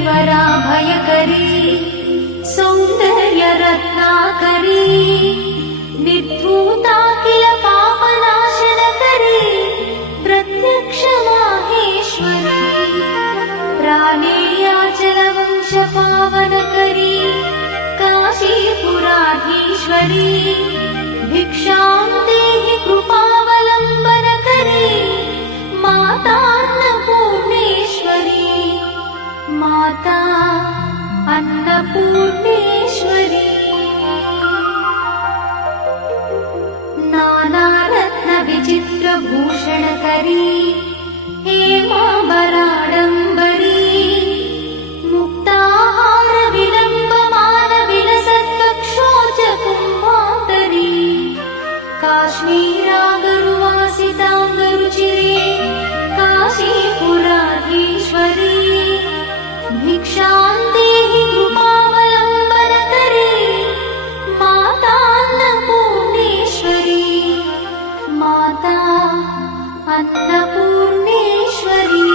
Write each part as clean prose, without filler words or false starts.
करीवरा भयकरी सौंदर्य रत्नाकरी निर्धूता किल पापनाशनकरी प्रत्यक्ष माहेश्वरी प्राणेयाचलवंश पावनकरी काशीपुराधीश्वरी भिक्षां देहि कृपावलम्बनकरी मातान्नपूर्णेश्वरी माता अन्नपूर्णेश्वरी नानारत्न विचित्रभूषणकरी हेमाम्बराडम्बरी मुक्ताहार विलम्बमान विलसत्कक्षोच कुम्भान्तरी काश्मीरागरुवासिताङ्गरुचिरे काशीपुराधीश्वरी भिक्षां देहि कृपावलम्बनकरी मातान्नपूर्णेश्वरी माता अन्नपूर्णेश्वरी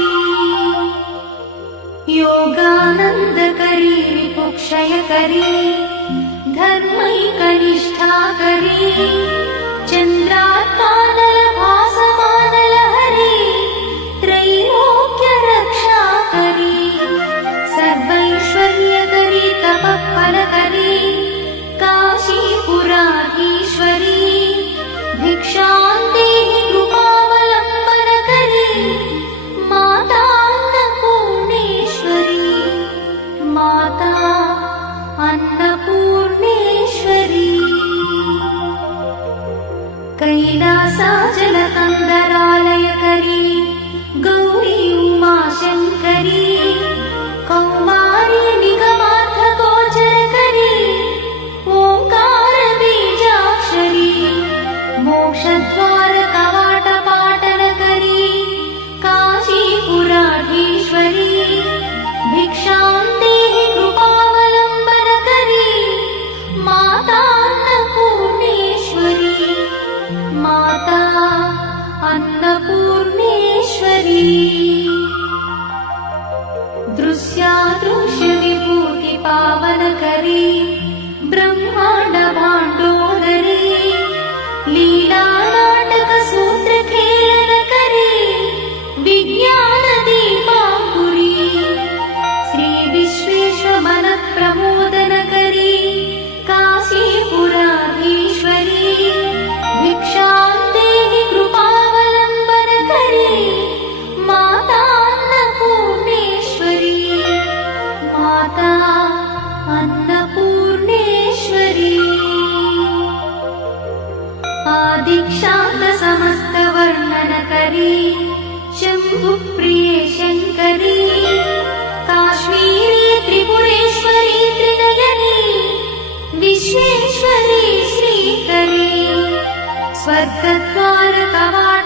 योगानन्दकरी विपुक्षयकरी धर्मैकनिष्ठाकरी चन्द्रात्मानलभासमानलहरी त्रैलोक्यरक्षाकरी सर्वैश्वर्यकरी तपःफलकरी काशीपुराधीश्वरी भिक्षां देहि कृपावलम्बनकरी मातान्नपूर्णेश्वरी माता अन्नपूर्णेश्वरी कैलासाचलकन्दरालयकरी गौरी उमाशङ्करी कौमारी निगमार्थगोचरकरी ओङ्कारबीजाक्षरी मोक्षद्वारकवाटपाटनकरी काशीपुराधीश्वरी भिक्षां देहि कृपावलम्बनकरी मातान्नपूर्णेश्वरी माता अन्नपूर्णेश्वरी दृश्यादृश्यविभूतिपावनकरी ब्रह्माण्डभाण्डोदरी लीलानाटकसूत्रखेलनकरी विज्ञानदीपाङ्कुरी श्रीविश्वेश्वरमनःप्रमोदनकरी काशीपुराधीश्वरी भिक्षां देहि कृपावलम्बनकरी मातान्नपूर्णेश्वरी माता अन्नपूर्णेश्वरी आदिक्षान्तसमस्तवर्णनकरी शम्भुप्रिये शङ्करी काश्मीरी त्रिपुरेश्वरी त्रिनयनी विश्वेश्वरी श्रीकरी स्वर्गद्वारकवाट